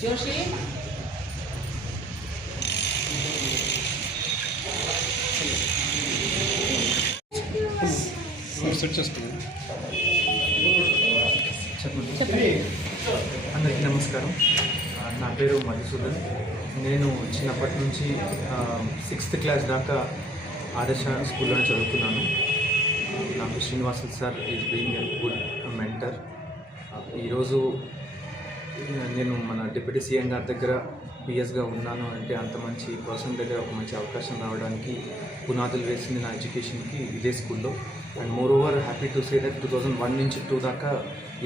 जोशी అందరికీ నమస్కారం. నా పేరు మధుసూదన్. నేను చిన్నప్పటి నుంచి 6th క్లాస్ దాకా ఆదర్శ స్కూల్లోనే చదువుకున్నాను. నాకు Srinivasulu sir is being a good mentor. ఈరోజు నేను మన డిప్యూటీ సీఎం గారి దగ్గర పిఎస్గా ఉన్నాను అంటే అంత మంచి పర్సన్ దగ్గర ఒక మంచి అవకాశం రావడానికి పునాదులు వేసింది నా ఎడ్యుకేషన్కి ఇదే స్కూల్లో. And more over happy to say that 2001 నుంచి 2 దాకా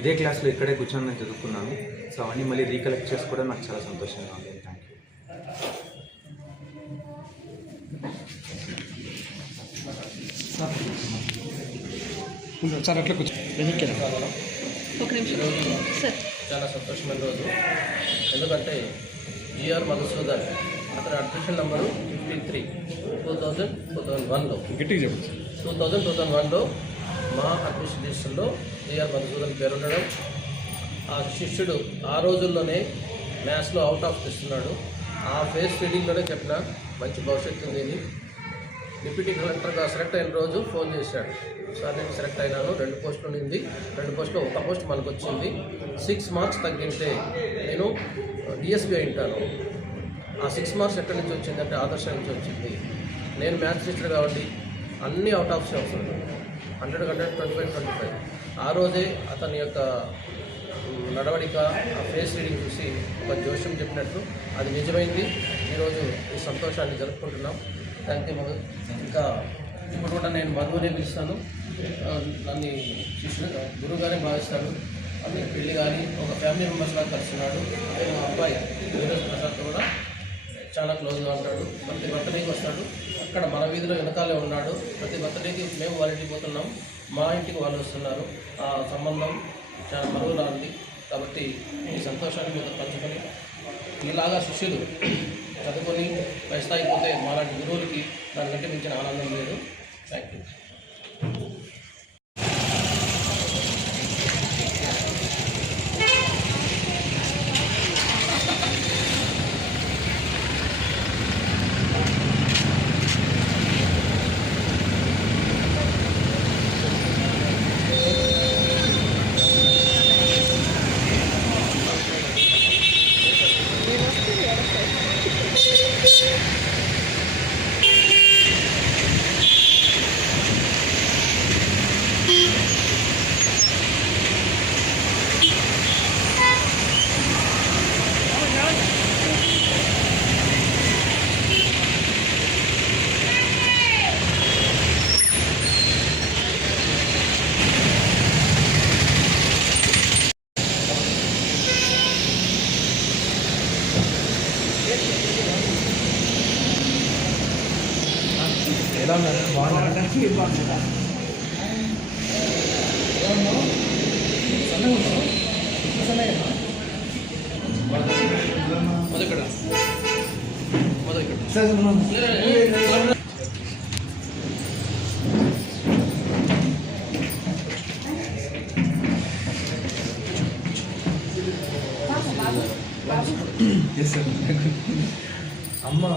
ఇదే క్లాస్లో ఇక్కడే కూర్చొని నేను చదువుకున్నాను. సో అవన్నీ మళ్ళీ రీకలెక్ట్ చేసుకోవడం నాకు చాలా సంతోషంగా ఉంది. Thank you sir. అట్లా చాలా సంతోషమైన రోజు. ఎందుకంటే జిఆర్ మధుసూదన్ అతని అడ్మిషన్ నెంబరు 53 2001లో గట్టిగా చెప్పండి. 2001లో మా అడ్మిషన్ లిస్టుల్లో జిఆర్ మధుసూదన్ పేరు ఉండడం, ఆ శిష్యుడు ఆ రోజుల్లోనే మ్యాథ్స్లో అవుట్ ఆఫ్ తెస్తున్నాడు. ఆ ఫేస్ రీడింగ్లోనే చెప్పిన మంచి భవిష్యత్తు ఉంది అని డిప్యూటీ కలెక్టర్గా సెలెక్ట్ అయిన రోజు ఫోన్ చేశాడు. సార్ నేను సెలెక్ట్ అయినాను, 2 పోస్టులు ఉంది, 2 పోస్టులో 1 పోస్ట్ మనకు వచ్చింది, 6 మార్క్స్ తగ్గింటే నేను డిఎస్పీ అయింటాను. ఆ 6 మార్క్స్ ఎక్కడి నుంచి వచ్చిందంటే ఆదర్శ నుంచి వచ్చింది. నేను మ్యాథ్స్ టీచర్ కాబట్టి అన్నీ అవుట్ ఆఫ్ వస్తుంది, 100 25. ఆ రోజే అతని యొక్క నడవడిక, ఆ ఫేస్ రీడింగ్ చూసి ఒక జోష్యం చెప్పినట్లు అది నిజమైంది. ఈరోజు ఈ సంతోషాన్ని జరుపుకుంటున్నాం. Thank you Madhu. ఇంకా ఇప్పుడు కూడా నేను మధునే పిలుస్తాను. నన్ను శిష్యుడు గురువుగానే భావిస్తాడు. అది పెళ్ళి కానీ ఒక ఫ్యామిలీ మెంబర్స్గా కలిసినాడు. మా అబ్బాయి వీరేష్ ప్రసాద్తో కూడా చాలా క్లోజ్గా ఉంటాడు. ప్రతి బర్త్డేకి వస్తాడు. అక్కడ మన వీధిలో వెనకాలే ఉన్నాడు. ప్రతి బర్త్డేకి మేము వాళ్ళ ఇంటికి పోతున్నాం, మా ఇంటికి వాళ్ళు వస్తున్నారు. ఆ సంబంధం చాలా మరువులాంటి. కాబట్టి ఈ సంతోషాన్ని మీతో పంచుకొని ఇలాగా శిష్యులు చదువుకొని పై స్థాయికి పోతే మాలాంటి గురువులకి దానికంటే మించిన ఆనందం లేదు. Thank you. ఎలా ఉన్నారు? బాగున్నారా? అమ్మ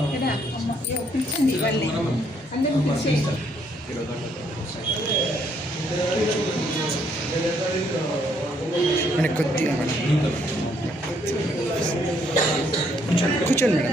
పిలిచింది వాళ్ళని అందరినీ పిలిచేయండి. మేడం కొద్దిగా మేడం కూర్చోండి మేడం.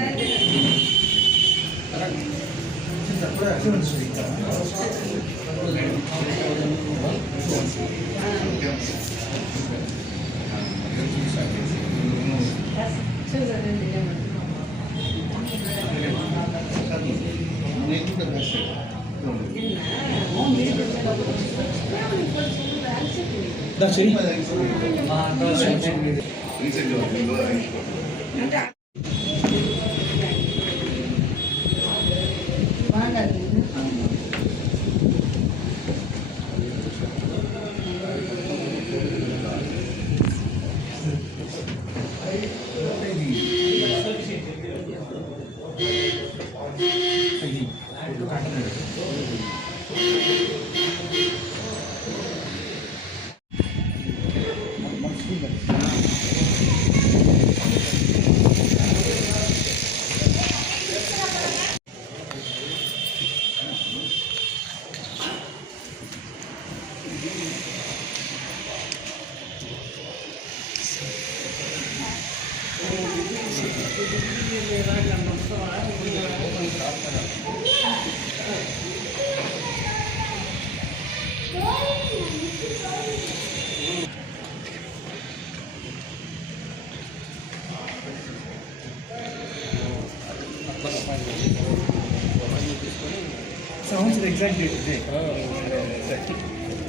సౌండ్స్ ఎగ్జాక్ట్ డేట్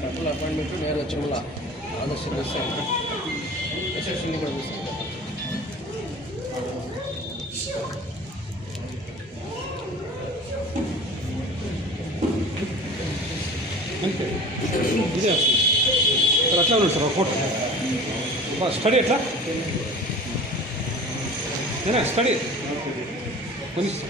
అట్లా అపాయింట్మెంట్ నేను వచ్చి ఆదర్శ ఎస్ఎస్ని కూడా తీసుకుంటాను. అంతే ఇదే వస్తుంది సార్. అట్లా ఉన్నాడు సార్ ఒక ఫోటో స్టడీ ఎట్లా స్టడీ కొంచెం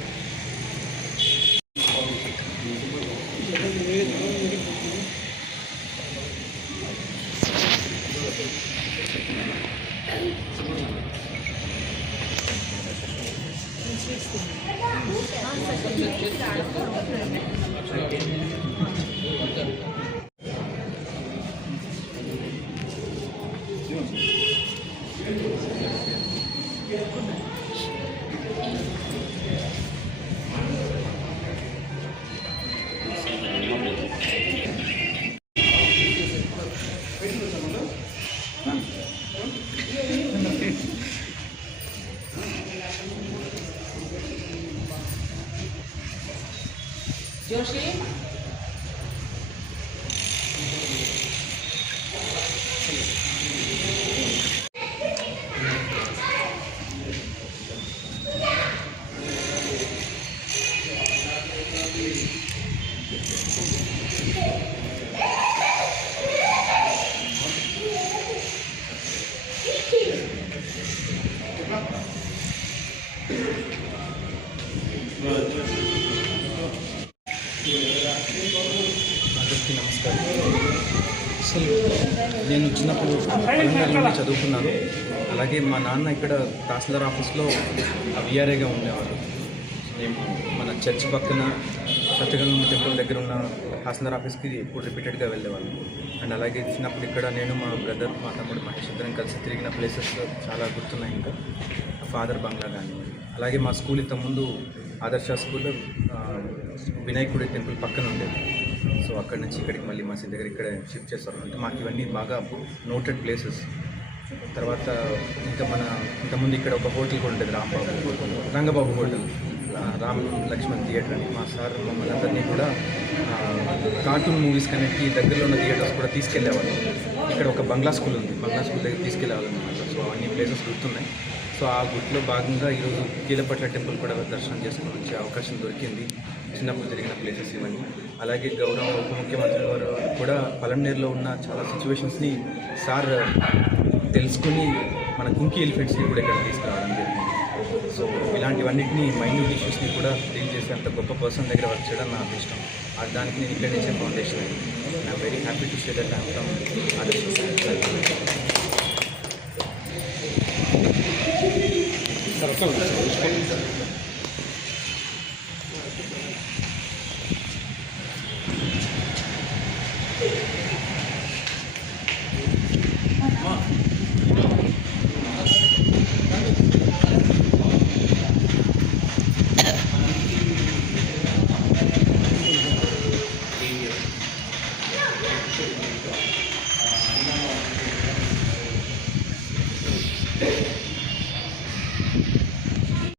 జోషి అందరికీ నమస్కారం. అసలు నేను చిన్నప్పుడు తెలంగాణలో చదువుకున్నాను. అలాగే మా నాన్న ఇక్కడ తహసీల్దార్ ఆఫీస్లో విఆర్ఏగా ఉండేవారు. మేము మన చర్చ్ పక్కన సత్యగంగమ్మ టెంపుల్ దగ్గర ఉన్న తహసీల్దార్ ఆఫీస్కి ఎప్పుడు రిపీటెడ్గా వెళ్ళేవాళ్ళం. అండ్ అలాగే చిన్నప్పుడు ఇక్కడ నేను మా బ్రదర్ మా తమ్ముడు మహేష్ ఇద్దరం కలిసి తిరిగిన ప్లేసెస్ చాలా గుర్తున్నాయి. ఇంకా ఫాదర్ బంగ్లా కానీ, అలాగే మా స్కూల్ ఇంతకుముందు ఆదర్శ స్కూల్ వినాయకుడి టెంపుల్ పక్కన ఉండేది. సో అక్కడి నుంచి ఇక్కడికి మళ్ళీ మసీద్ దగ్గర ఇక్కడే షిఫ్ట్ చేస్తారు. అంటే మాకు ఇవన్నీ బాగా నోటెడ్ ప్లేసెస్. తర్వాత ఇంకా ఇంతకుముందు ఇక్కడ ఒక హోటల్ కూడా ఉండేది, రంగబాబు హోటల్, రామ్ లక్ష్మణ్ థియేటర్ అని. మా సార్ మమ్మల్ని అందరినీ కూడా కార్టూన్ మూవీస్ కనెక్ట్ దగ్గరలో ఉన్న థియేటర్స్ కూడా తీసుకెళ్ళేవాళ్ళు. ఇక్కడ ఒక బంగ్లా స్కూల్ ఉంది, బంగ్లా స్కూల్ దగ్గర తీసుకెళ్ళేవాళ్ళు అనమాట. సో అన్ని ప్లేసెస్ గుర్తున్నాయి. సో ఆ గుర్తులో భాగంగా ఈరోజు కీలపట్ల టెంపుల్ కూడా దర్శనం చేసుకుని వచ్చే అవకాశం దొరికింది. చిన్నప్పుడు జరిగిన ప్లేసెస్ ఇవన్నీ. అలాగే గౌరవ ఉప ముఖ్యమంత్రి గారు కూడా పలంనేరులో ఉన్న చాలా సిచ్యువేషన్స్ని సార్ తెలుసుకుని మన కుంకి ఎలిఫెంట్స్ని కూడా ఇక్కడ తీసుకురావడం జరిగింది. సో ఇలాంటివన్నిటిని మైన్యూట్ ఇష్యూస్ని కూడా డీల్ చేసే అంత గొప్ప పర్సన్ దగ్గర వర్క్ చేయడం నా అదృష్టం. దానికి నేను ఇక్కడ నుంచే ఫౌండేషన్ అయ్యింది. I'm very happy to say that I'm from ఆదర్శ.